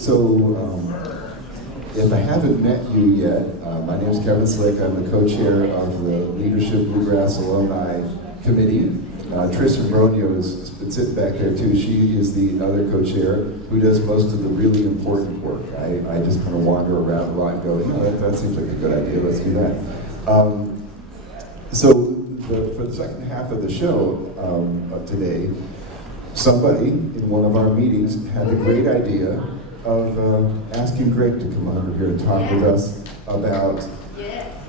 If I haven't met you yet, my name is Kevin Slick. I'm the co-chair of the Leadership Bluegrass Alumni Committee. Tristan Bronio is sitting back there too. She is the other co-chair who does most of the really important work. I just kind of wander around a lot and go, that seems like a good idea, let's do that. For the second half of the show of today, somebody in one of our meetings had a great idea of asking Greg to come over here and talk with us about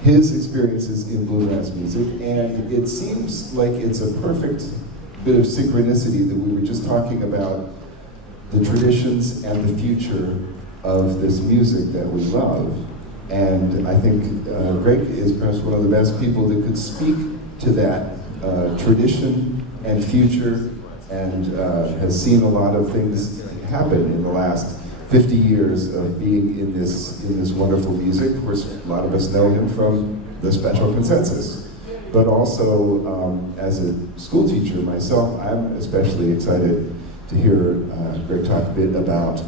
his experiences in bluegrass music, and it seems like it's a perfect bit of synchronicity that we were just talking about the traditions and the future of this music that we love. And I think Greg is perhaps one of the best people that could speak to that tradition and future, and has seen a lot of things happen in the last 50 years of being in this wonderful music. Of course, a lot of us know him from the Special Consensus, but also as a school teacher myself, I'm especially excited to hear Greg talk a bit about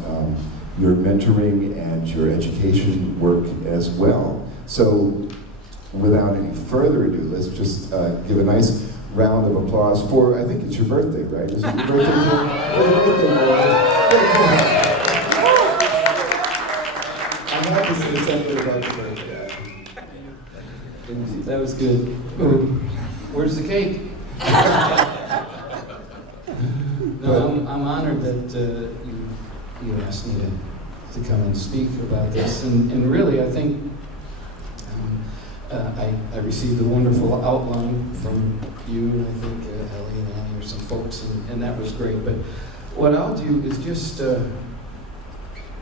your mentoring and your education work as well. So without any further ado, let's just give a nice round of applause for, I think it's your birthday, right? Is it your birthday? Happy birthday, boy. I'm happy to say something about the birthday. That was good. Where's the cake? No, I'm honored that you asked me to come and speak about this, and really I think I received a wonderful outline from you, and I think Ellie and Annie or some folks, and that was great. But what I'll do is just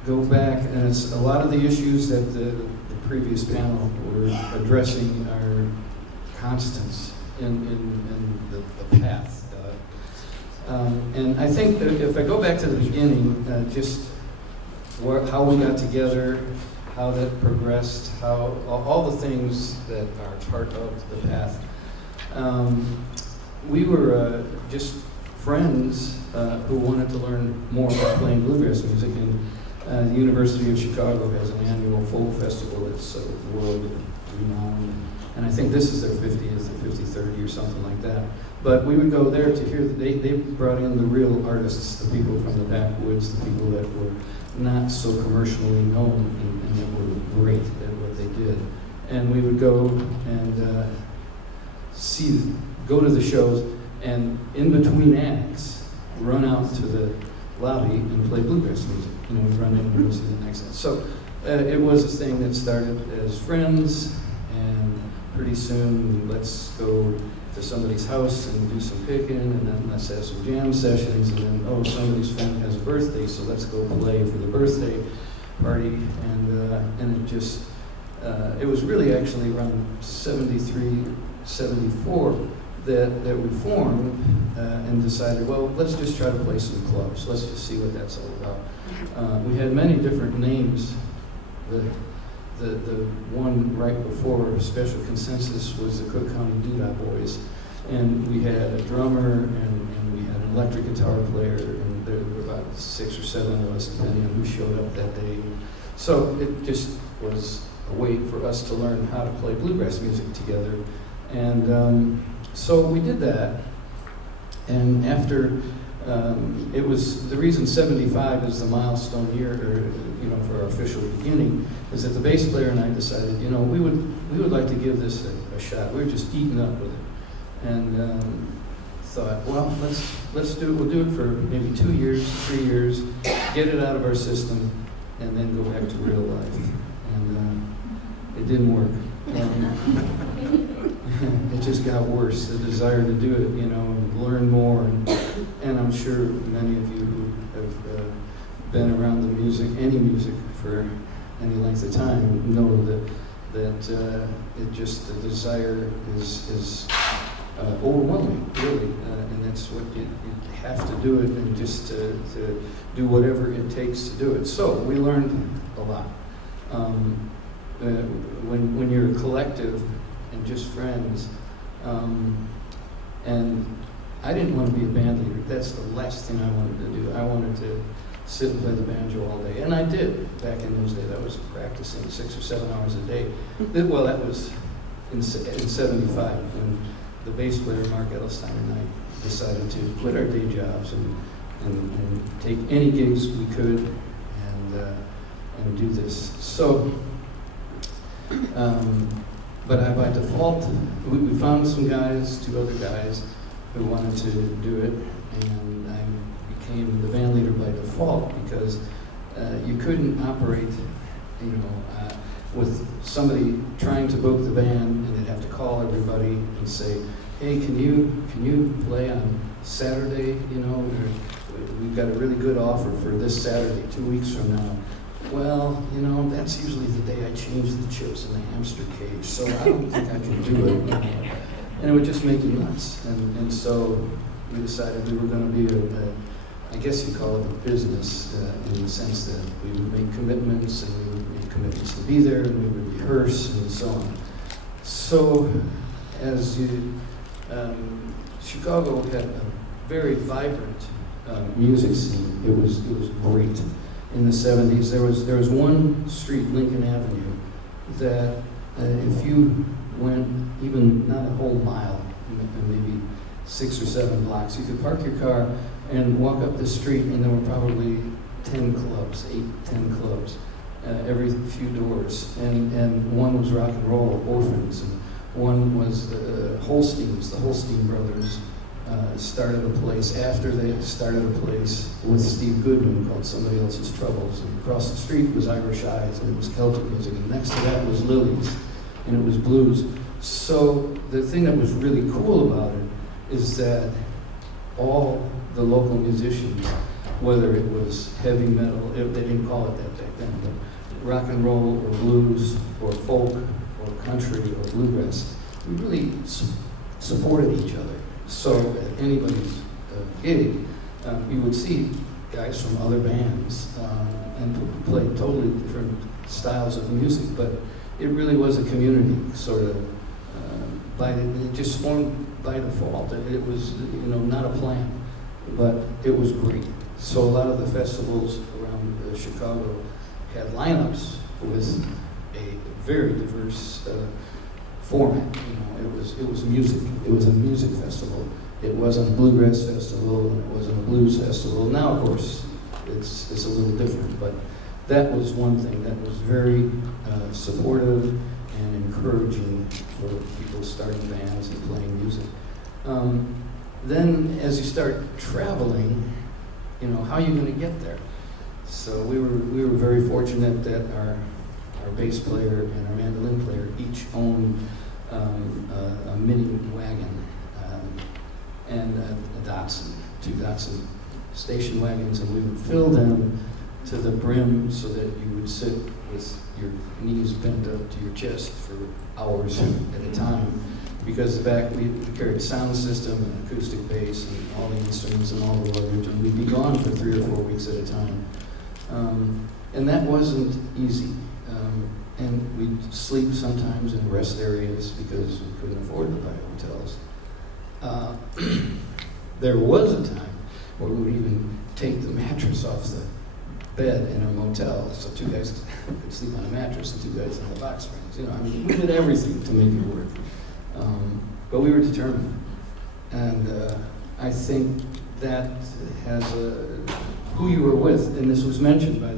go back, and it's a lot of the issues that the previous panel were addressing are constants in the path. And I think that if I go back to the beginning, just how we got together, how that progressed, how all the things that are part of the path. We were just friends who wanted to learn more about playing bluegrass music, and the University of Chicago has an annual folk festival that's world renowned, and I think this is their 50th or 53rd year, something like that. But we would go there to hear that they brought in the real artists, the people from the backwoods, the people that were not so commercially known and that were great at what they did. And we would go and go to the shows, and in between acts, run out to the lobby and play bluegrass music. We'd run in and go see the next act. So it was a thing that started as friends, and pretty soon let's go to somebody's house and do some picking, and then let's have some jam sessions, and then, somebody's friend has a birthday, so let's go play for the birthday party, and it just, it was really actually around 73, 74 that we formed and decided, well, let's just try to play some clubs. Let's just see what that's all about. We had many different names. The one right before Special Consensus was the Cook County Doodah Boys, and we had a drummer and we had an electric guitar player, and there were about 6 or 7 of us, depending on who showed up that day. So it just was a way for us to learn how to play bluegrass music together, and so we did that. And after it was the reason 75 is the milestone year, for our official beginning, is that the bass player and I decided, we would like to give this a shot. We were just eating up with it, and thought, well, let's do it. We'll do it for maybe 2 years, 3 years, get it out of our system, and then go back to real life. And it didn't work. It just got worse. The desire to do it, and learn more, and I'm sure many of you who have been around the music, any music, for any length of time, know that it just, the desire is overwhelming, really, and that's what you have to do it, and just to do whatever it takes to do it. So we learned a lot. When you're a collective and just friends, and I didn't want to be a band leader. That's the last thing I wanted to do. I wanted to sit and play the banjo all day. And I did back in those days. I was practicing 6 or 7 hours a day. Well, that was in 75 when the bass player Mark Edelstein and I decided to quit our day jobs and take any gigs we could and do this. So, but by default, we found some guys, 2 other guys, who wanted to do it, and I became the band leader by default because you couldn't operate, with somebody trying to book the band, and they'd have to call everybody and say, "Hey, can you play on Saturday? We've got a really good offer for this Saturday, 2 weeks from now." Well, that's usually the day I change the chips in the hamster cage, so I don't think I can do it. And it would just make you nuts. And so we decided we were going to be I guess you'd call it a business in the sense that we would make commitments, and we would make commitments to be there, and we would rehearse, and so on. So, Chicago had a very vibrant music scene. It was great. In the 70s, there was one street, Lincoln Avenue, that if you went even not a whole mile, maybe 6 or 7 blocks, you could park your car and walk up the street, and there were probably 10 clubs, 8, 10 clubs, every few doors. And one was rock and roll, Orphans, and one was the Holsteins. The Holstein brothers started a place after they had started a place with Steve Goodman called Somebody Else's Troubles. And across the street was Irish Eyes, and it was Celtic music, and next to that was Lily's, and it was blues. So the thing that was really cool about it is that all the local musicians, whether it was heavy metal, they didn't call it that back then, but rock and roll or blues or folk or country or bluegrass, we really supported each other. So at anybody's gig, you would see guys from other bands and play totally different styles of music, but it really was a community, sort of, it just formed by default. It was, not a plan, but it was great. So a lot of the festivals around Chicago had lineups with a very diverse format. It was music. It was a music festival. It wasn't a bluegrass festival, and it wasn't a blues festival. Now, of course, it's a little different, but that was one thing that was very supportive and encouraging for people starting bands and playing music. Then, as you start traveling, how are you going to get there? So we were very fortunate that our bass player and our mandolin player each owned a mini wagon and a Datsun, 2 Datsun station wagons, and we would fill them to the brim so that you would sit with your knees bent up to your chest for hours at a time. Because back we carried sound system and acoustic bass and all the instruments and all the luggage, and we'd be gone for 3 or 4 weeks at a time. And that wasn't easy. And we'd sleep sometimes in rest areas because we couldn't afford to buy hotels. There was a time where we would even take the mattress off the bed in a motel, so 2 guys could sleep on a mattress and 2 guys on the box springs. We did everything to make it work. But we were determined. And I think that has who you were with, and this was mentioned by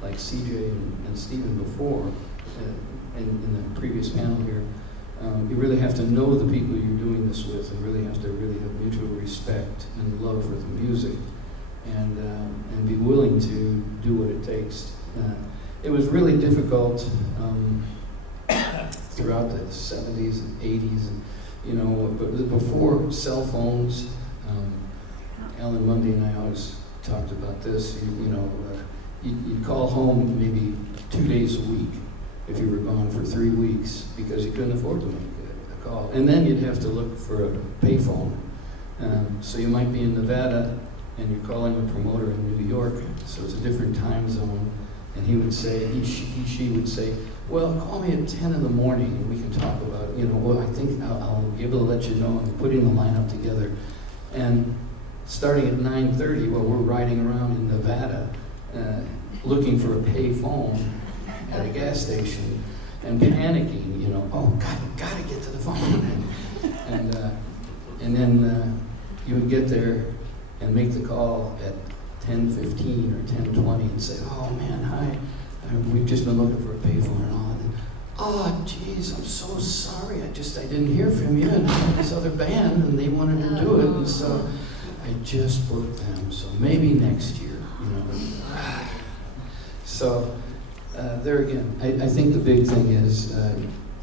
like CJ and Stephen before, in the previous panel here. You really have to know the people you're doing this with, and really have to have mutual respect and love for the music, and be willing to do what it takes. It was really difficult throughout the 70s and 80s, but before cell phones. Alan Mundy and I always talked about this. You'd call home maybe 2 days a week if you were gone for 3 weeks because you couldn't afford to make a call. And then you'd have to look for a payphone. So you might be in Nevada and you're calling a promoter in New York, so it's a different time zone. And he would say, she would say, well, call me at 10 in the morning and we can talk about it. I think I'll be able to let you know. I'm putting the lineup together. And starting at 9:30 while we're riding around in Nevada looking for a pay phone at a gas station and panicking, you know, oh, gotta get to the phone. and then you would get there and make the call at 10:15 or 10:20 and say, oh man, hi, we've just been looking for a payphone and all. And, oh geez, I'm so sorry, I didn't hear from you, and I had this other band and they wanted to do it, and so I just booked them, so maybe next year, you know. So there again, I think the big thing is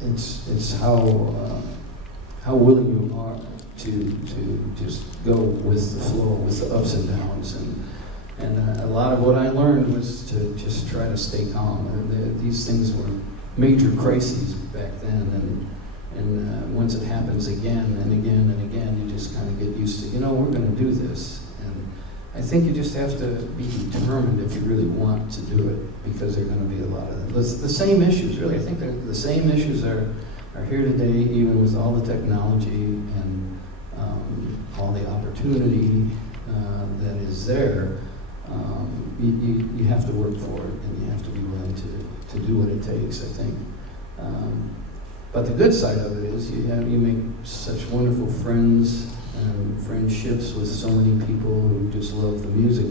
it's how willing you are to just go with the flow, with the ups and downs, and a lot of what I learned was to just try to stay calm. These things were major crises back then, and once it happens again and again and again, you just kind of get used to, you know, we're going to do this. And I think you just have to be determined if you really want to do it, because there are going to be a lot of the same issues, really. I think the same issues are here today, even with all the technology and all the opportunity that is there. You have to work for it, and you have to be willing to do what it takes, I think. But the good side of it is you make such wonderful friends and friendships with so many people who just love the music.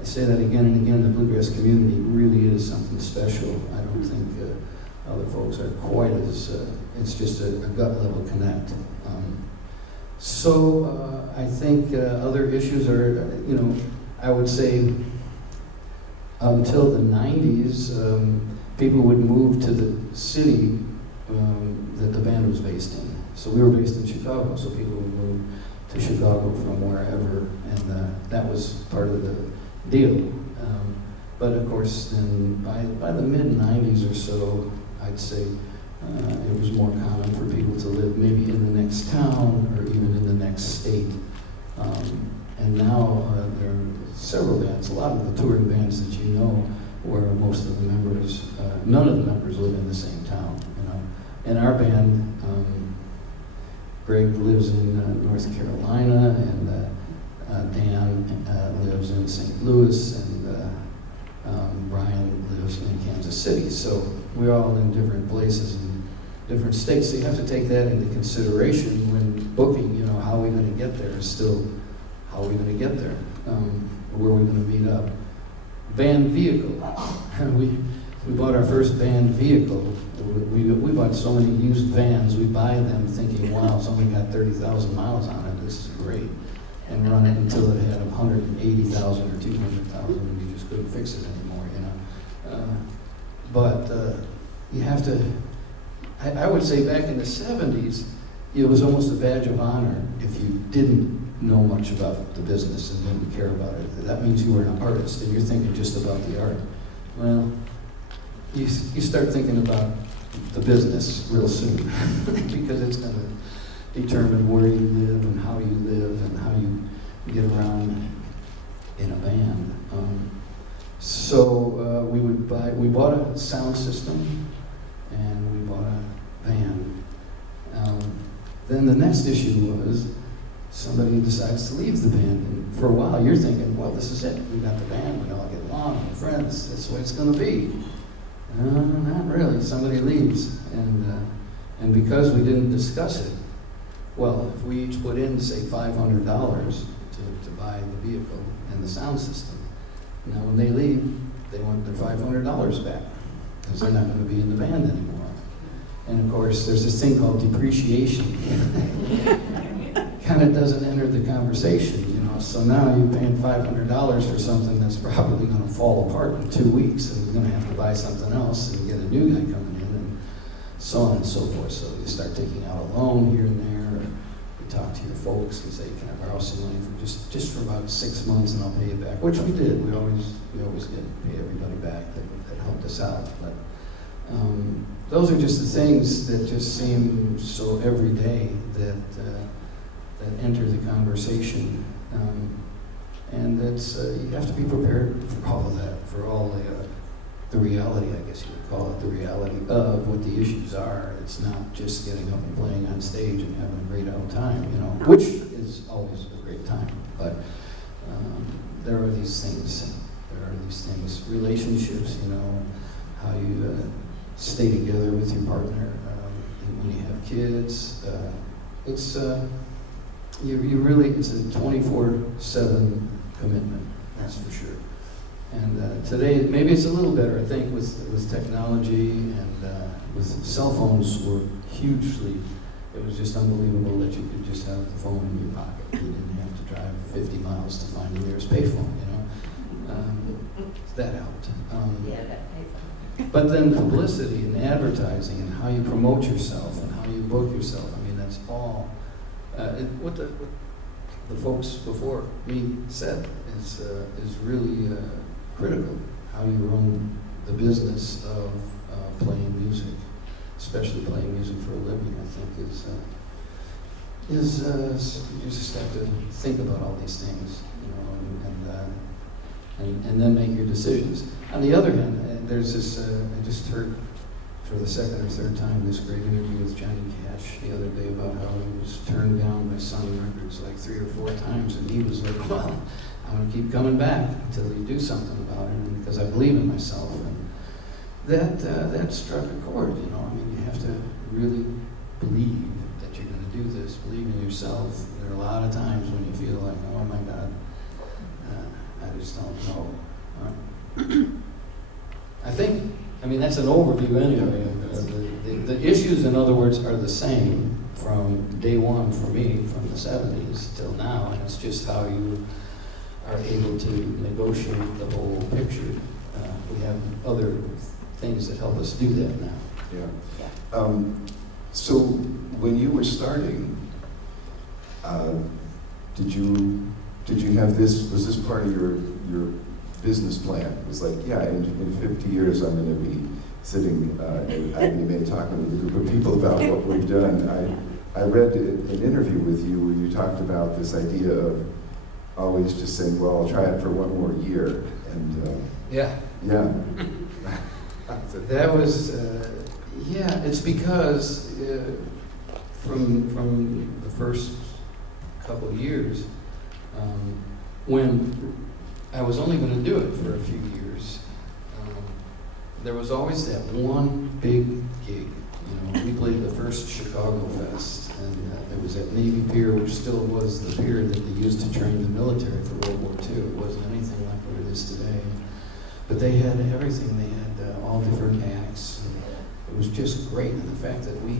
I say that again and again, the bluegrass community really is something special. I don't think other folks are quite as, it's just a gut level connect. So I think other issues are, you know, I would say until the 90s, people would move to the city that the band was based in. So we were based in Chicago, so people would move to Chicago from wherever, and that was part of the deal. But of course, then by the mid-90s or so, I'd say it was more common for people to live maybe in the next town or even in the next state. And now there are several bands, a lot of the touring bands that you know, where most of the members, none of the members live in the same town, you know. In our band, Greg lives in North Carolina, and Dan lives in St. Louis, and Brian lives in Kansas City. So we're all in different places in different states. So you have to take that into consideration when booking, you know, how are we going to get there is still, how are we going to get there? Where are we going to meet up? Band vehicle. We bought our first band vehicle. We bought so many used vans, we buy them thinking, wow, it's only got 30,000 miles on it, this is great. And run it until it had 180,000 or 200,000, and you just couldn't fix it anymore, you know. But you have to, I would say back in the 70s, it was almost a badge of honor if you didn't know much about the business and didn't care about it. That means you were an artist and you're thinking just about the art. Well, you start thinking about the business real soon because it's going to determine where you live and how you live and how you get around in a band. So we bought a sound system and we bought a van. Then the next issue was somebody decides to leave the band, and for a while you're thinking, well, this is it. We got the band, we all get along, we're friends. That's the way it's going to be. Not really. Somebody leaves, and because we didn't discuss it, well, if we each put in, say, $500 to buy the vehicle and the sound system, now when they leave, they want their $500 back because they're not going to be in the band anymore. And of course, there's this thing called depreciation. Kind of doesn't enter the conversation, you know. So now you're paying $500 for something that's probably going to fall apart in 2 weeks, and you're going to have to buy something else and get a new guy coming in, and so on and so forth. So you start taking out a loan here and there, or you talk to your folks and say, "Can I borrow some money for just for about 6 months, and I'll pay you back?" Which we did. We always did pay everybody back that helped us out. But those are just the things that just seem so everyday that enter the conversation, and that's you have to be prepared for all of that, for all the reality, I guess you would call it, the reality of what the issues are. It's not just getting up and playing on stage and having a great old time, which is always a great time. But there are these things. Relationships, how you stay together with your partner, and when you have kids. It's you really, it's a 24/7 commitment, that's for sure. And today, maybe it's a little better, I think, with technology and with cell phones were hugely, it was just unbelievable that you could just have the phone in your pocket. You didn't have to drive 50 miles to find the nearest payphone, that helped. But then publicity and advertising and how you promote yourself and how you book yourself, that's all, what the folks before me said is really critical. How you run the business of playing music, especially playing music for a living, I think is you just have to think about all these things, and then make your decisions. On the other hand, there's this, I just heard for the second or third time this great interview with Johnny Cash the other day about how he was turned down by Sun Records like 3 or 4 times, and he was like, well, I'm going to keep coming back until you do something about it, and because I believe in myself. And that struck a chord, you have to really believe that you're going to do this, believe in yourself. There are a lot of times when you feel like, oh my God, I just don't know. I think, that's an overview anyway. The issues, in other words, are the same from day one for me, from the 70s till now, and it's just how you are able to negotiate the whole picture. We have other things that help us do that now. Yeah. So when you were starting, did you have this? Was this part of your business plan? It was like, yeah, in 50 years I'm going to be sitting at IBMA talking with a group of people about what we've done. I read an interview with you where you talked about this idea of always just saying, well, I'll try it for one more year. And yeah. That was, it's because from the first couple of years, when I was only going to do it for a few years, there was always that one big gig. We played the first Chicago Fest, and it was at Navy Pier, which still was the pier that they used to train the military for World War II. It wasn't anything like what it is today. But they had everything. They had all different acts. And it was just great, and the fact that we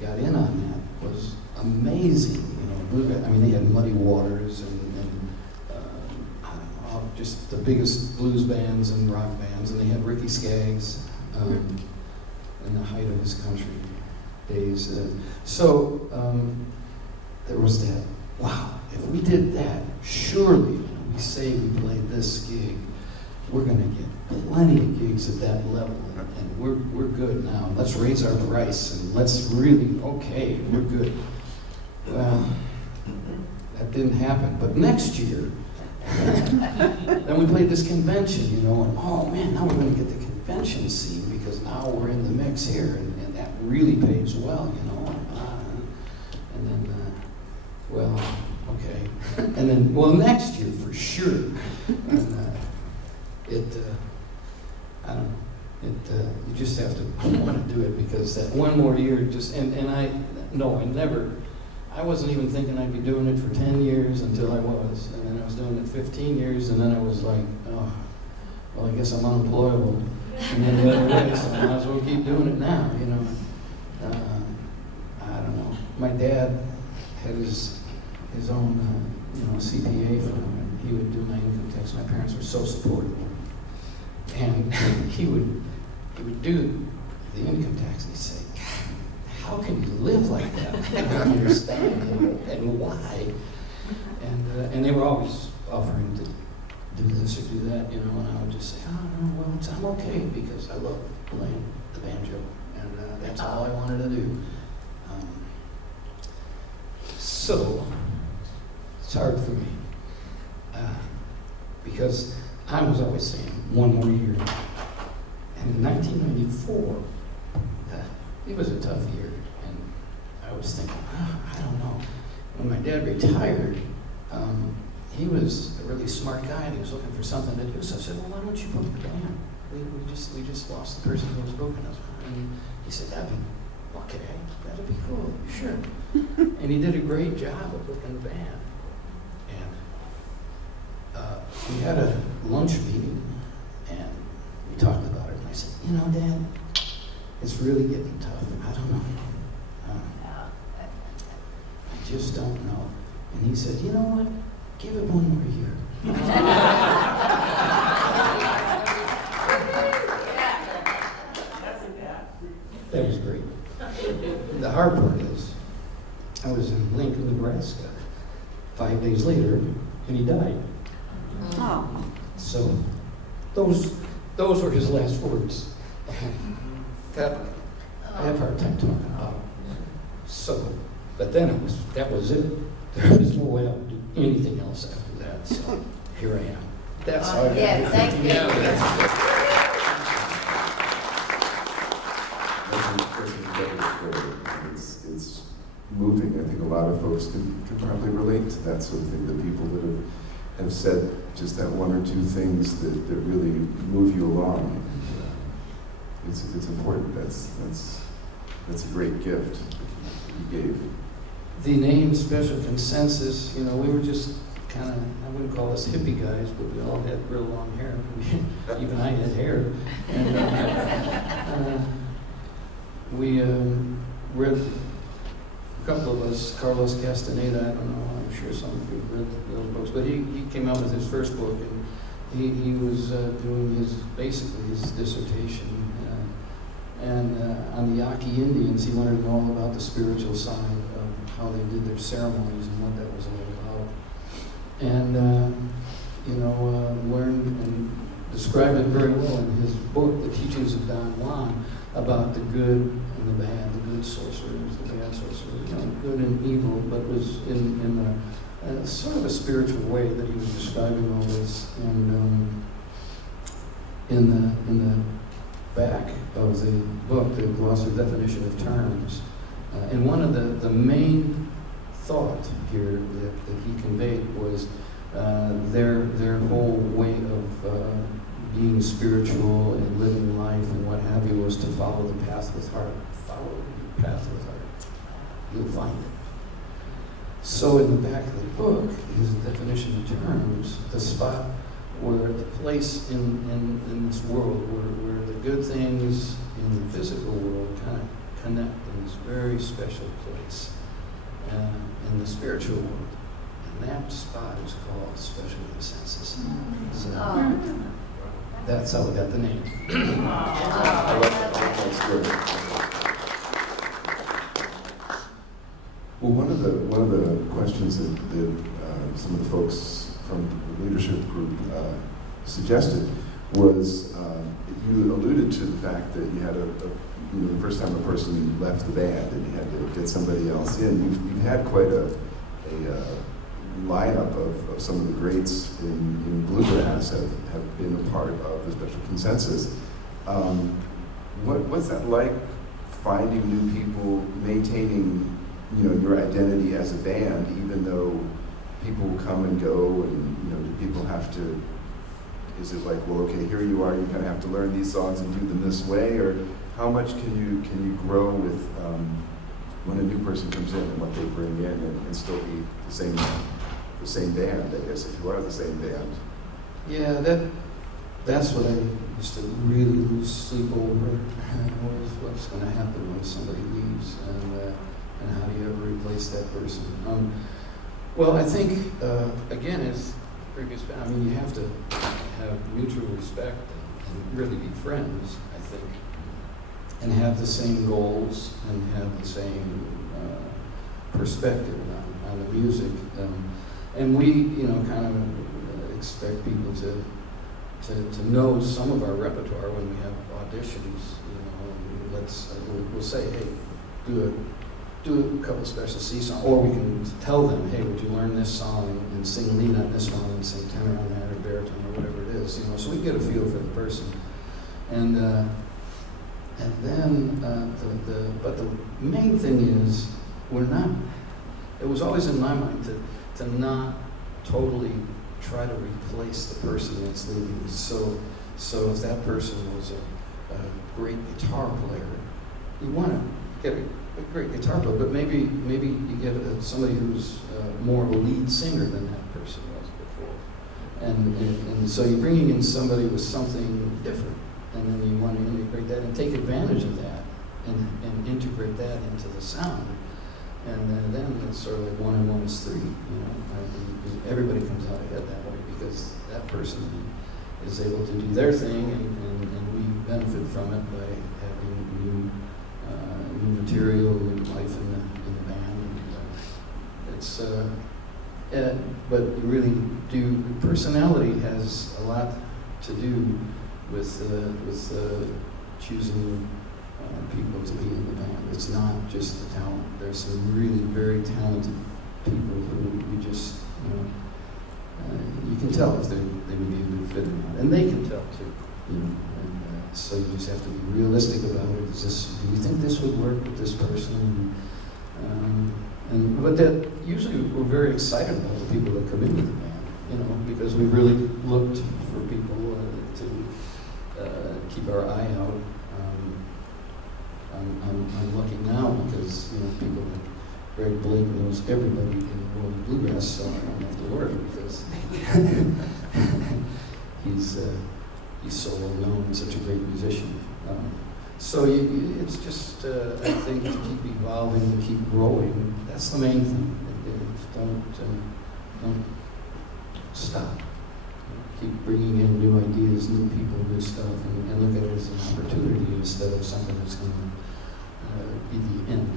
got in on that was amazing. They had Muddy Waters and just the biggest blues bands and rock bands, and they had Ricky Skaggs in the height of his country days. So there was that, wow, if we did that, surely, we say we played this gig, we're going to get plenty of gigs at that level, and we're good now. Let's raise our price, and let's really, we're good. Well, that didn't happen, but next year, then we played this convention, and oh man, now we're going to get the convention scene because now we're in the mix here, and that really pays well, and then, and then, next year for sure. And, I don't know, you just have to want to do it because that one more year I wasn't even thinking I'd be doing it for 10 years until I was. And then I was doing it 15 years, and then I was like, oh, well, I guess I'm unemployable. And then the other way, so I might as well keep doing it now, I don't know. My dad had his own, CPA firm, and he would do my income tax. My parents were so supportive. And he would do the income tax, and he'd say, how can you live like that? I don't understand, and why? And they were always offering to do this or do that, and I would just say, oh, no, well, I'm okay because I love playing the banjo, and that's all I wanted to do. So, it's hard for me, because I was always saying, one more year, And in 1994, it was a tough year, and I was thinking, I don't know. When my dad retired, he was a really smart guy, and he was looking for something to do. So I said, well, why don't you book the band? We just lost the person who was booking us. And he said, okay, that'd be cool, sure. And he did a great job of booking the band. And we had a lunch meeting, and we talked about it. And I said, you know, Dad, it's really getting tough. I don't know. I just don't know. And he said, you know what? Give it one more year. That was great. The hard part is, I was in Lincoln, Nebraska, 5 days later, and he died. Oh. So, those were his last words. That I have a hard time talking about. So, but then that was it. There was no way I would do anything else after that. So here I am. That's how I got yes, here. thank you. Yeah, that's It's moving. I think a lot of folks can probably relate to that sort of thing. The people that have said just that one or two things that really move you along. It's important. That's a great gift you gave. the name Special Consensus. You know, we were just kind of, I wouldn't call us hippie guys, but we all had real long hair. Even I had hair. And we read, a couple of us, Carlos Castaneda, I don't know, I'm sure some of you have read those books, but he came out with his first book, and he was doing basically his dissertation. And on the Yaqui Indians, he wanted to know all about the spiritual side of how they did their ceremonies and what that was all about. And, learned and described it very well in his book, The Teachings of Don Juan, about the good and the bad, the good sorcerers, the bad sorcerers, good and evil, but was in a sort of a spiritual way that he was describing all this. And in the back of the book, the glossary definition of terms, and one of the main thought here that he conveyed was their whole way of being spiritual and living life and what have you was to follow the path with heart. Follow the path with heart. You'll find it. So in the back of the book is the definition of terms, the spot where the place in this world where the good things in the physical world kind of connect in this very special place in the spiritual world. And that spot is called Special Consensus. So that's how we got the name. I love that. That's good. Well, one of the questions that some of the folks from the leadership group suggested was you alluded to the fact that you had the first time a person left the band and you had to get somebody else in. You've had quite a lineup of some of the greats in bluegrass have been a part of the Special Consensus. What's that like, finding new people, maintaining your identity as a band, even though people come and go, and do people have to? Is it like, well, okay, here you are, you kind of have to learn these songs and do them this way, or how much can you grow with when a new person comes in and what they bring in, and still be the same band, I guess, if you are the same band? Yeah, that's what I used to really lose sleep over, was what's going to happen when somebody leaves, and how do you ever replace that person? Well, I think, again, as previous, you have to have mutual respect and really be friends, I think, and have the same goals and have the same perspective on the music. And we, kind of expect people to know some of our repertoire when we have auditions. We'll say, hey, do a couple special C songs, or we can tell them, hey, would you learn this song and sing lead on this one and sing tenor on that or baritone or whatever it is, so we get a feel for the person. And then but the main thing is it was always in my mind to not totally try to replace the person that's leaving. So if that person was a great guitar player, you want to get a great guitar player, but maybe you get somebody who's more of a lead singer than that person was before. And so you're bringing in somebody with something different, and then you want to integrate that and take advantage of that and integrate that into the sound. And then it's sort of like 1 and 1 is 3, everybody comes out ahead that way because that person is able to do their thing, and we benefit from it by having new material, new life in the band. But you really do. Personality has a lot to do with choosing people to be in the band. It's not just the talent. There's some really very talented people who we just, you can tell if they would be a good fit or not, and they can tell too. And so you just have to be realistic about it. Do you think this would work with this person? But that usually we're very excited about the people that come into the band, because we really looked for people to keep our eye out. I'm lucky now because people like Greg Blake knows everybody in the world of bluegrass, so I don't have to worry because he's so well known and such a great musician. So it's just I think to keep evolving, to keep growing. That's the main thing. Don't stop. Keep bringing in new ideas, new people, new stuff, and look at it as an opportunity instead of something that's going to be the end.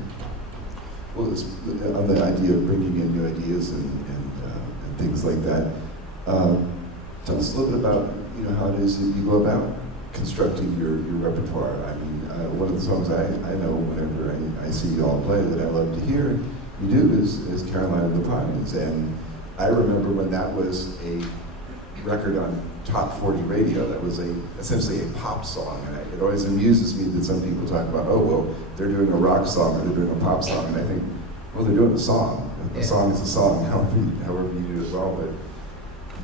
Well, on the idea of bringing in new ideas and things like that, tell us a little bit about how it is that you go about constructing your repertoire. I mean, one of the songs I know whenever I see you all play that I love to hear you do is Carolina in the Pines, and I remember when that was a record on Top 40 radio. That was essentially a pop song, and it always amuses me that some people talk about, oh, well, they're doing a rock song or they're doing a pop song, and I think, well, they're doing a song. A song is a song, however you do it well. But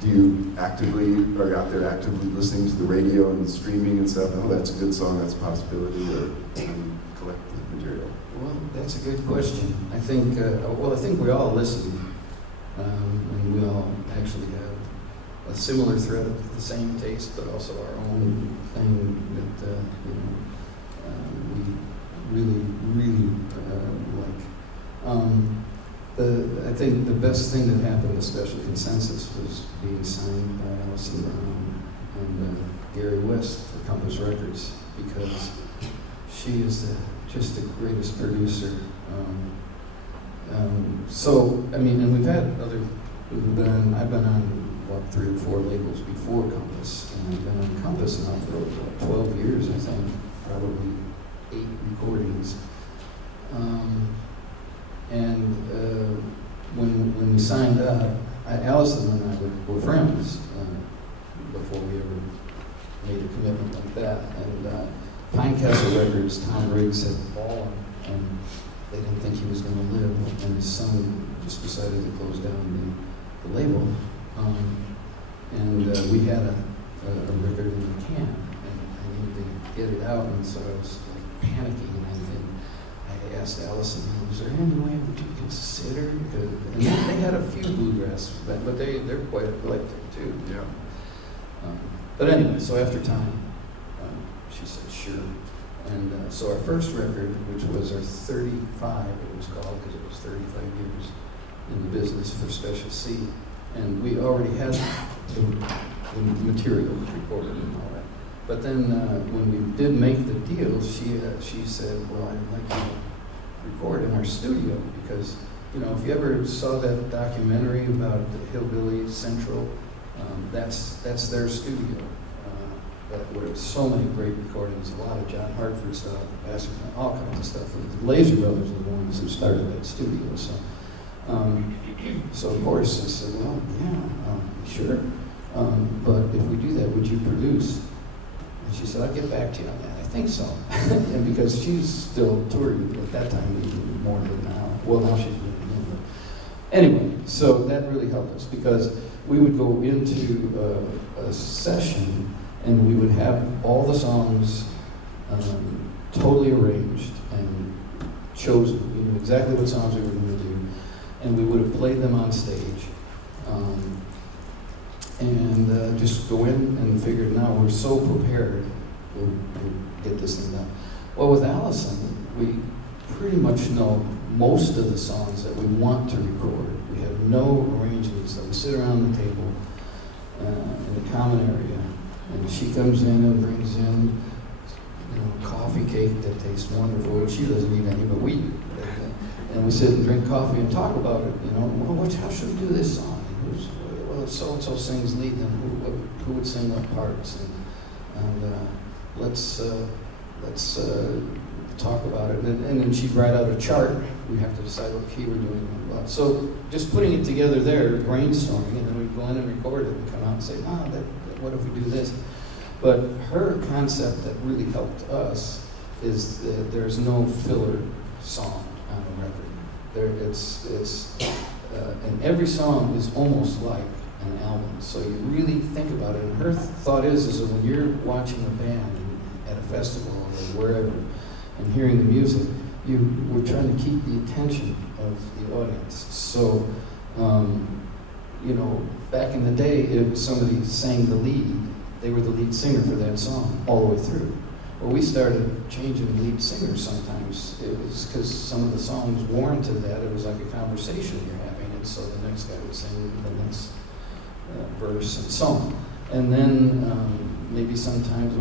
are you out there actively listening to the radio and streaming and stuff? Oh, that's a good song, that's a possibility, or do you collect the material? Well, that's a good question. I think we all listen, and we all actually have a similar thread of the same taste, but also our own thing that we really like. I think the best thing that happened to Special Consensus was being signed by Allison Brown and Gary West for Compass Records, because she is just the greatest producer. And we've had other. I've been on 3 or 4 labels before Compass, and I've been on Compass now for about 12 years, I think, probably 8 recordings. When we signed up, Allison and I were friends before we ever made a commitment like that. And Pinecastle Records, Tom Riggs had fallen, and they didn't think he was going to live, and his son just decided to close down the label. We had a record in the can, and I needed to get it out, and so I was like panicking, and I asked Allison, is there any way would you consider? And they had a few bluegrass, but they're quite eclectic too. Yeah. But anyway, so after time, she said sure. And so our first record, which was our 35, it was called, because it was 35 years in the business for Special C. And we already had the material recorded and all that. But then when we did make the deal, she said, well, I'd like you to record in our studio, because, if you ever saw that documentary about the Hillbilly Central, that's their studio. Where so many great recordings, a lot of John Hartford stuff, all kinds of stuff. The Laser Brothers were the ones who started that studio. So of course I said, well, yeah, sure. But if we do that, would you produce? And she said, I'll get back to you on that. I think so. And because she's still touring at that time, even more than now. Well, now she's moving in. But anyway, so that really helped us because we would go into a session and we would have all the songs totally arranged and chosen. We knew exactly what songs we were going to do. And we would have played them on stage. And just go in and figure, now we're so prepared, we'll get this thing done. Well, with Allison, we pretty much know most of the songs that we want to record. We have no arrangements that we sit around the table in the common area, and she comes in and brings in, coffee cake that tastes wonderful. She doesn't eat any, but we do. And we sit and drink coffee and talk about it. Well, how should we do this song? Well, if so-and-so sings lead, then who would sing what parts? And let's talk about it. And then she'd write out a chart. We have to decide what key we're doing. So just putting it together there, brainstorming, and then we'd go in and record it and come out and say, what if we do this? But her concept that really helped us is that there's no filler song on a record. And every song is almost like an album. So you really think about it. And her thought is that when you're watching a band at a festival or wherever and hearing the music, we're trying to keep the attention of the audience. So, back in the day, if somebody sang the lead, they were the lead singer for that song all the way through. Well, we started changing lead singers sometimes. It was because some of the songs warranted that. It was like a conversation you're having, and so the next guy would sing the next verse and so on. And then maybe sometimes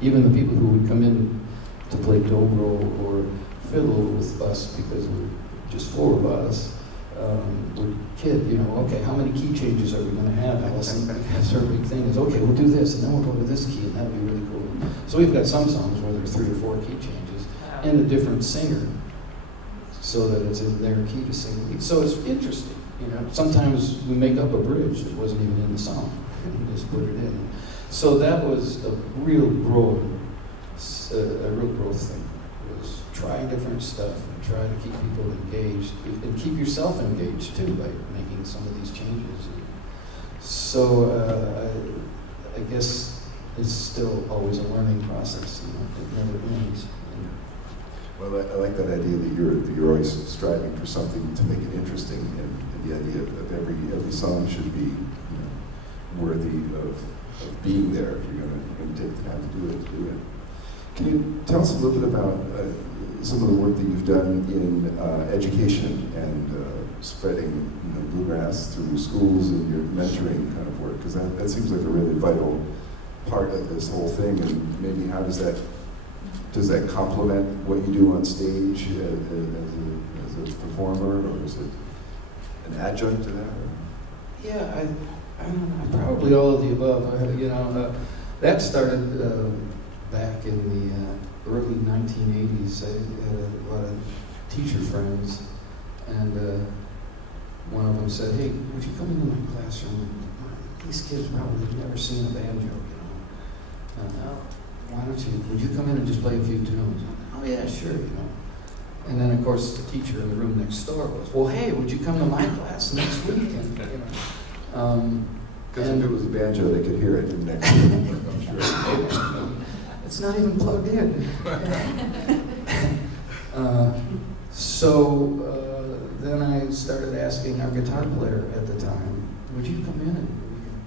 even the people who would come in to play dobro or fiddle with us, because we're just four of us, would kid, okay, how many key changes are we going to have, Allison? That's her big thing is, okay, we'll do this, and then we'll go to this key, and that would be really cool. So we've got some songs where there are 3 or 4 key changes, and a different singer, so that it's in their key to sing lead. So it's interesting, Sometimes we make up a bridge that wasn't even in the song, and just put it in. So that was a real growth thing. It was trying different stuff and try to keep people engaged and keep yourself engaged too by making some of these changes. So I guess it's still always a learning process. It never ends. Well, I like that idea that you're always striving for something to make it interesting, and the idea of every song should be worthy of being there if you're going to take the time to do it. Can you tell us a little bit about some of the work that you've done in education and spreading bluegrass through schools and your mentoring kind of work? Because that seems like a really vital part of this whole thing. And maybe how does that complement what you do on stage as a performer, or is it an adjunct to that? Yeah, I don't know, probably all of the above. That started back in the early 1980s. I had a lot of teacher friends, and one of them said, "Hey, would you come into my classroom? These kids probably have never seen a banjo, would you come in and just play a few tunes?" "Oh yeah, sure, And then, of course, the teacher in the room next door was, "Well, hey, would you come to my class next week?" Because if it was a banjo, they could hear it next week, I'm sure. It's not even plugged in. So then I started asking our guitar player at the time, "Would you come in and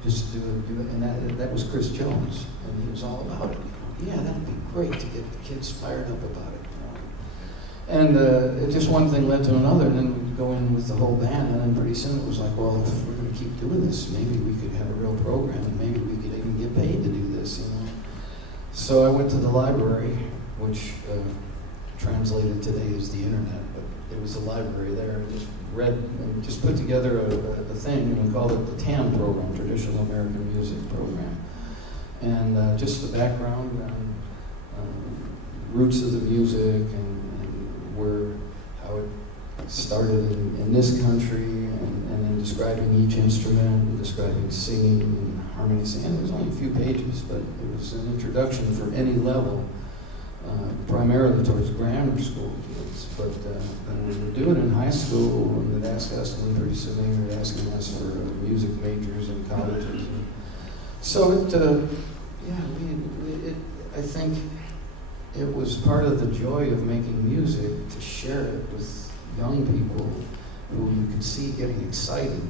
just do it?" And that was Chris Jones, and he was all about it. "Yeah, that'd be great to get the kids fired up about it." And it just one thing led to another, and then we'd go in with the whole band, and then pretty soon it was like, well, if we're going to keep doing this, maybe we could have a real program, and maybe we could even get paid to do this, So I went to the library, which translated today as the internet, but it was a library there, and just read and just put together a thing, and we called it the TAM program, Traditional American Music Program. And just the background and roots of the music and how it started in this country, and then describing each instrument, and describing singing and harmony singing. It was only a few pages, but it was an introduction for any level, primarily towards grammar school kids. But when we would do it in high school, and they'd ask us, and pretty soon they were asking us for music majors in colleges. And so I think it was part of the joy of making music to share it with young people who you could see getting excited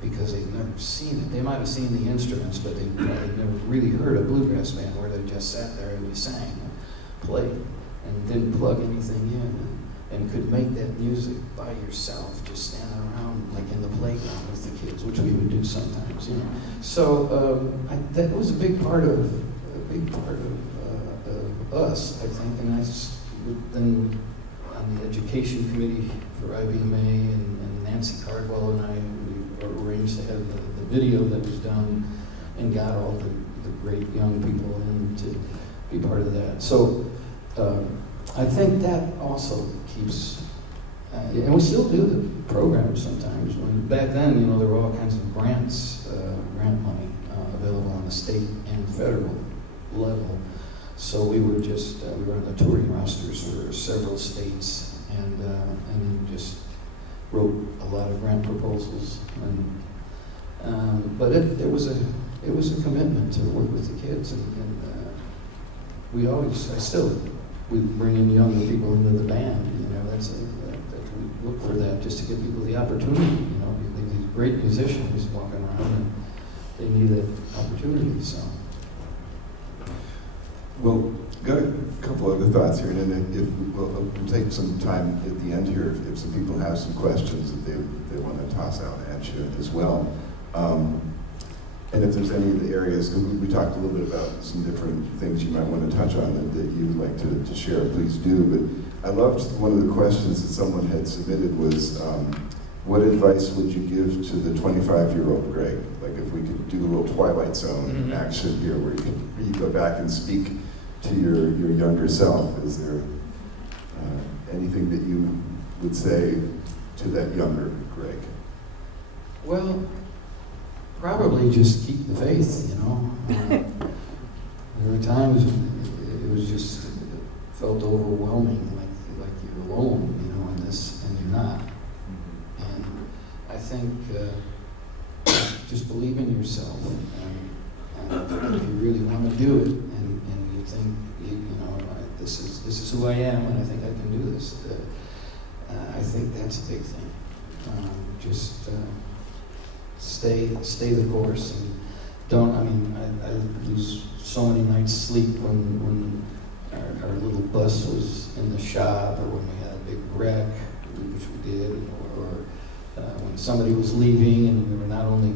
because they'd never seen it. They might have seen the instruments, but they'd never really heard a bluegrass band where they just sat there and we sang and played and didn't plug anything in and could make that music by yourself, just standing around like in the playground with the kids, which we would do sometimes, you know. So that was a big part of us, I think, and then on the education committee for IBMA, and Nancy Cardwell and I, we arranged to have the video that was done and got all the great young people in to be part of that. So I think that also keeps, and we still do the programs sometimes. Back then, you know, there were all kinds of grants, grant money available on the state and federal level. So we were just, we were on the touring rosters for several states, and just wrote a lot of grant proposals. But it was a commitment to work with the kids, and we bring in younger people into the band. You know, we look for that just to give people the opportunity. You know, these great musicians walking around, and they need that opportunity. So. Well, got a couple other thoughts here, and then we'll take some time at the end here if some people have some questions that they want to toss out at you as well. And if there's any of the areas, because we talked a little bit about some different things you might want to touch on that you would like to share, please do. But I loved one of the questions that someone had submitted was, what advice would you give to the 25-year-old Greg? Like if we could do a little Twilight Zone action here where you go back and speak to your younger self. Is there anything that you would say to that younger Greg? Well, probably just keep the faith, you know. There were times it was just, it felt overwhelming, like you're alone, you know, in this, and you're not. And I think just believe in yourself, and if you really want to do it, and you think, you know, this is who I am, and I think I can do this. I think that's a big thing. Just stay the course, and don't. I mean, I lose so many nights' sleep when our little bus was in the shop, or when we had a big wreck, which we did, or when somebody was leaving, and we were not only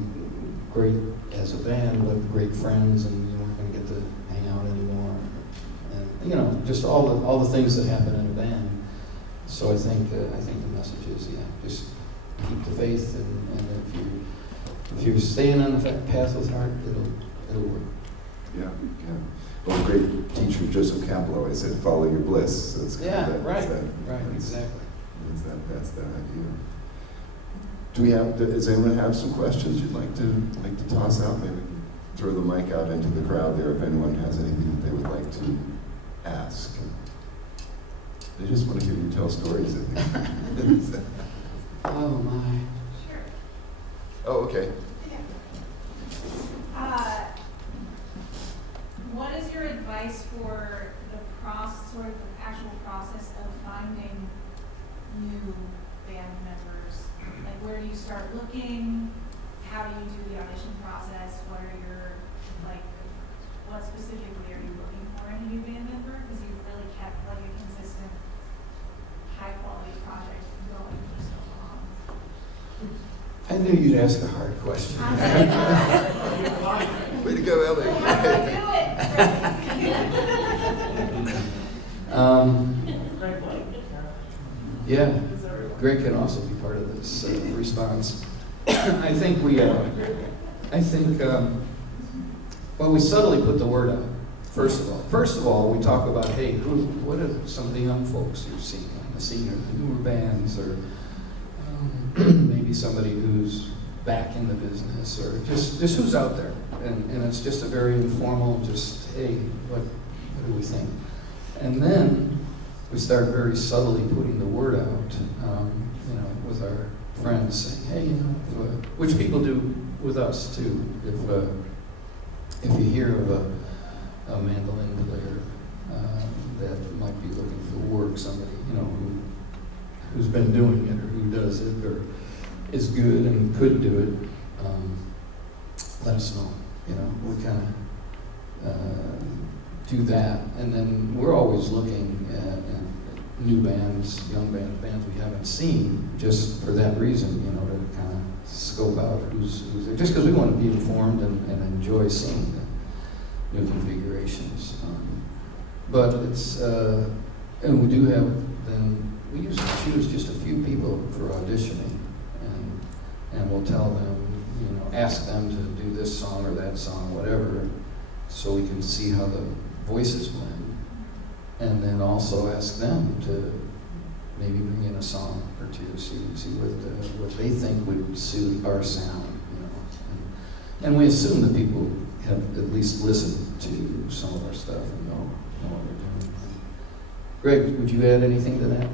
great as a band, but great friends, and you weren't going to get to hang out anymore, and you know, just all the things that happen in a band. So I think the message is, just keep the faith, and if you're staying on the path with heart, it'll work. Yeah. Well, great teacher Joseph Campbell always said, "Follow your bliss." So it's kind of right, exactly. That's that idea. Does anyone have some questions you'd like to toss out? Maybe throw the mic out into the crowd there if anyone has anything that they would like to ask. They just want to hear you tell stories, I think. Oh my. Sure. Oh, okay. What is your advice for the actual process of finding new band members? Like, where do you start looking? How do you do the audition process? What specifically are you looking for in a new band member? Because you've really kept like a consistent, high quality project going for so long. I knew you'd ask a hard question. Way to go, Ellie. Yeah, Greg can also be part of this response. I think well, we subtly put the word out. First of all, we talk about, hey, what are some of the young folks you've seen on the scene, or the newer bands, or maybe somebody who's back in the business, or just who's out there. And it's just a very informal, just, hey, what do we think? And then we start very subtly putting the word out, with our friends, saying, hey, which people do with us too. If you hear of a mandolin player that might be looking for work, somebody who's been doing it, or who does it, or is good and could do it, let us know. We kind of do that, and then we're always looking at new bands, young bands we haven't seen, just for that reason, to kind of scope out who's there, just because we want to be informed and enjoy seeing the new configurations. But it's, and we do have, then we usually choose just a few people for auditioning, and we'll tell them, ask them to do this song or that song, whatever, so we can see how the voices blend. And then also ask them to maybe bring in a song or two, see what they think would suit our sound, And we assume that people have at least listened to some of our stuff and know what we're doing. Greg, would you add anything to that?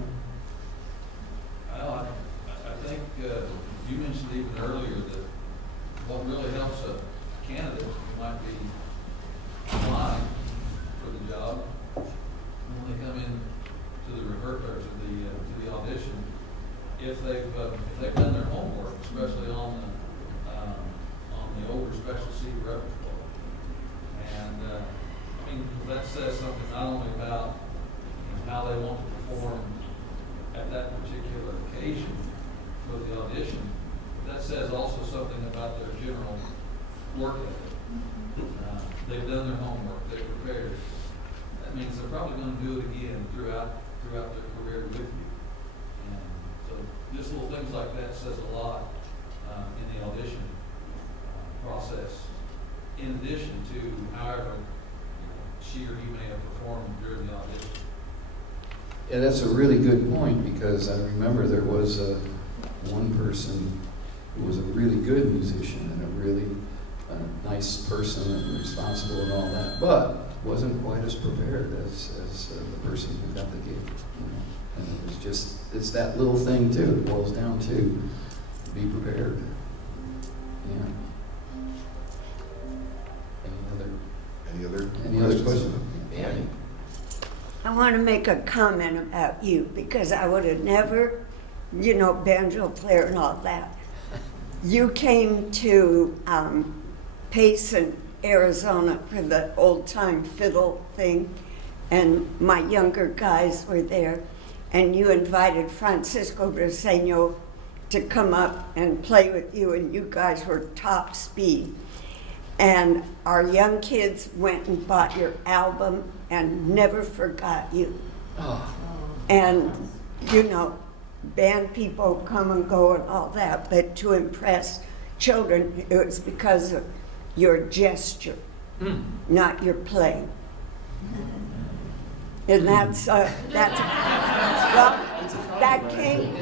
Well, I think you mentioned even earlier that what really helps a candidate who might be applying for the job, when they come in to the to the audition, if they've done their homework, especially on the older special C repertoire, and that says something not only about how they want to perform at that particular occasion with the audition, but that says also something about their general work ethic. They've done their homework, they've prepared. That means they're probably going to do it again throughout their career with you. And so just little things like that says a lot in the audition process, in addition to however she or he may have performed during the audition. Yeah, that's a really good point, because I remember there was one person who was a really good musician and a really nice person and responsible and all that, but wasn't quite as prepared as the person who got the gig. And it was just, it's that little thing too. It boils down to be prepared. Yeah. Any other questions? Yeah. I want to make a comment about you, because I would have never, banjo player and all that. You came to Payson, Arizona for the old-time fiddle thing, and my younger guys were there, and you invited Francisco Briseño to come up and play with you, and you guys were top speed. And our young kids went and bought your album and never forgot you. Oh. And, band people come and go and all that, but to impress children, it was because of your gesture, not your playing. And that came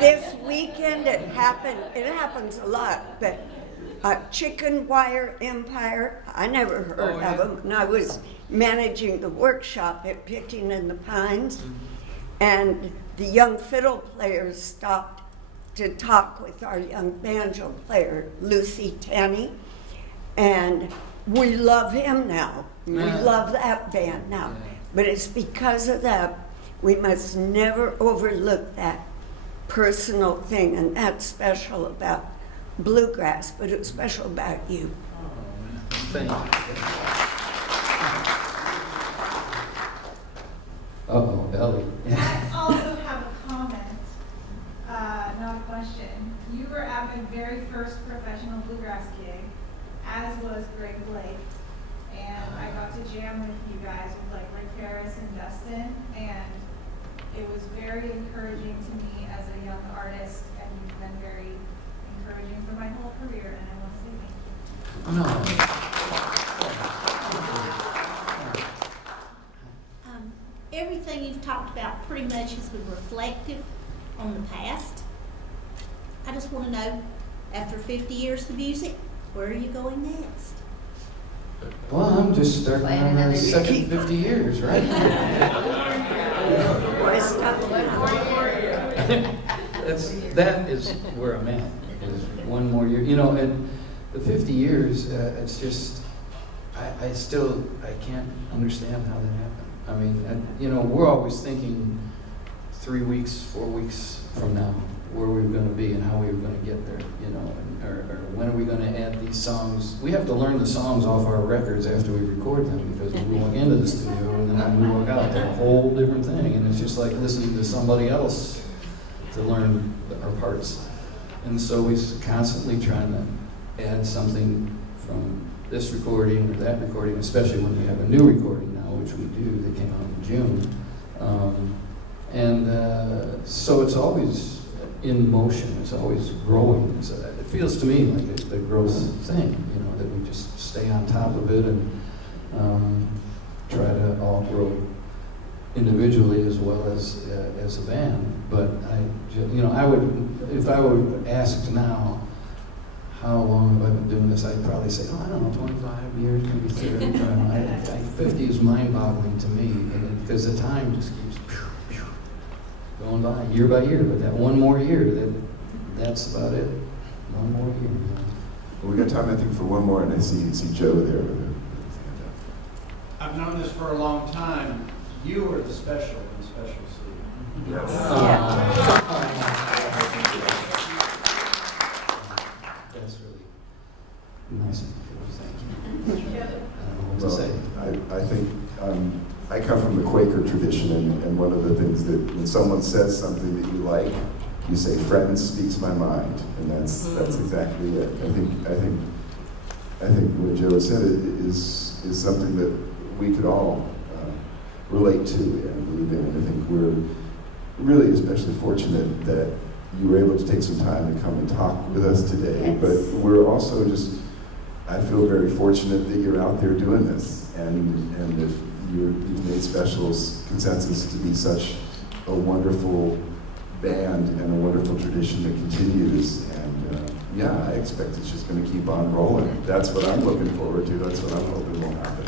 this weekend. It happens a lot, but Chicken Wire Empire, I never heard of them, and I was managing the workshop at Picking in the Pines, and the young fiddle players stopped to talk with our young banjo player, Lucy Tenney, and we love him now. We love that band now. Yeah. But it's because of that, we must never overlook that personal thing, and that's special about bluegrass, but it's special about you. Oh, man. Thank you. Uh-oh, Ellie. I also have a comment, not a question. You were at my very first professional bluegrass gig, as was Greg Blake, and I got to jam with you guys with like Rick Ferris and Dustin, and it was very encouraging to me as a young artist, and you've been very encouraging for my whole career, and I want to say thank you. No. Everything you've talked about pretty much has been reflective on the past. I just want to know, after 50 years of music, where are you going next? Well, I'm just starting on the second 50 years, right? That is where I'm at, is one more year. You know, and the 50 years, it's just, I can't understand how that happened. I mean, you know, we're always thinking 3 weeks, 4 weeks from now, where we're going to be and how we were going to get there, you know, or when are we going to add these songs. We have to learn the songs off our records after we record them, because when we walk into the studio and then when we walk out, they're a whole different thing, and it's just like listening to somebody else to learn our parts. And so we're constantly trying to add something from this recording or that recording, especially when we have a new recording now, which we do, that came out in June. So it's always in motion, it's always growing. So it feels to me like it's the growth thing, you know, that we just stay on top of it and try to all grow individually as well as a band. But if I were asked now, how long have I been doing this? I'd probably say, I don't know, 25 years, maybe 30. 50 is mind-boggling to me, because the time just keeps going by year. But that one more year, that's about it. One more year. Well, we got time, I think, for one more, and I see Joe there with his hand up. I've known this for a long time. You are the special in Special C. Yes. That's really nice of you. Thank you. I don't know what to Well, say. I think I come from the Quaker tradition, and one of the things that when someone says something that you like, you say, "Friend speaks my mind," and that's exactly it. I think what Joe said is something that we could all relate to and believe in. And I think we're really especially fortunate that you were able to take some time to come and talk with us today. But we're also I feel very fortunate that you're out there doing this, and that you've made Special's Consensus to be such a wonderful band and a wonderful tradition that continues. And I expect it's just going to keep on rolling. That's what I'm looking forward to. That's what I'm hoping will happen.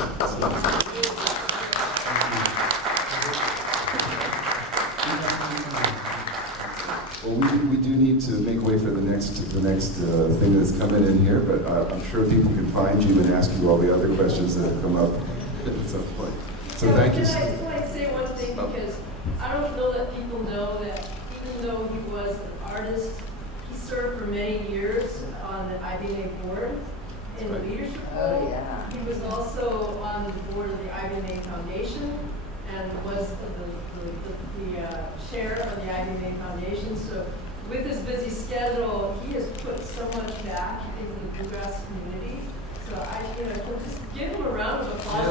Well, we do need to make way for the next thing that's coming in here, but I'm sure people can find you and ask you all the other questions that have come up at some point. So thank you. I just want to say one thing, because I don't know that people know that even though he was an artist, he served for many years on the IBMA board in the leadership role. He was also on the board of the IBMA Foundation and was the chair of the IBMA Foundation. So with his busy schedule, he has put so much back into the bluegrass community. So just give him a round of applause.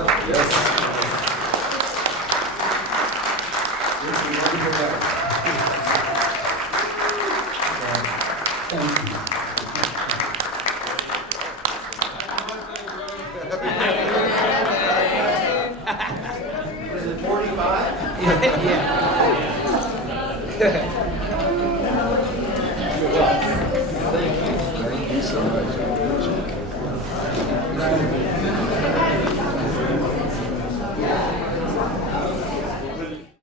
Thank you. Was it 45? Yeah. Thank you so much.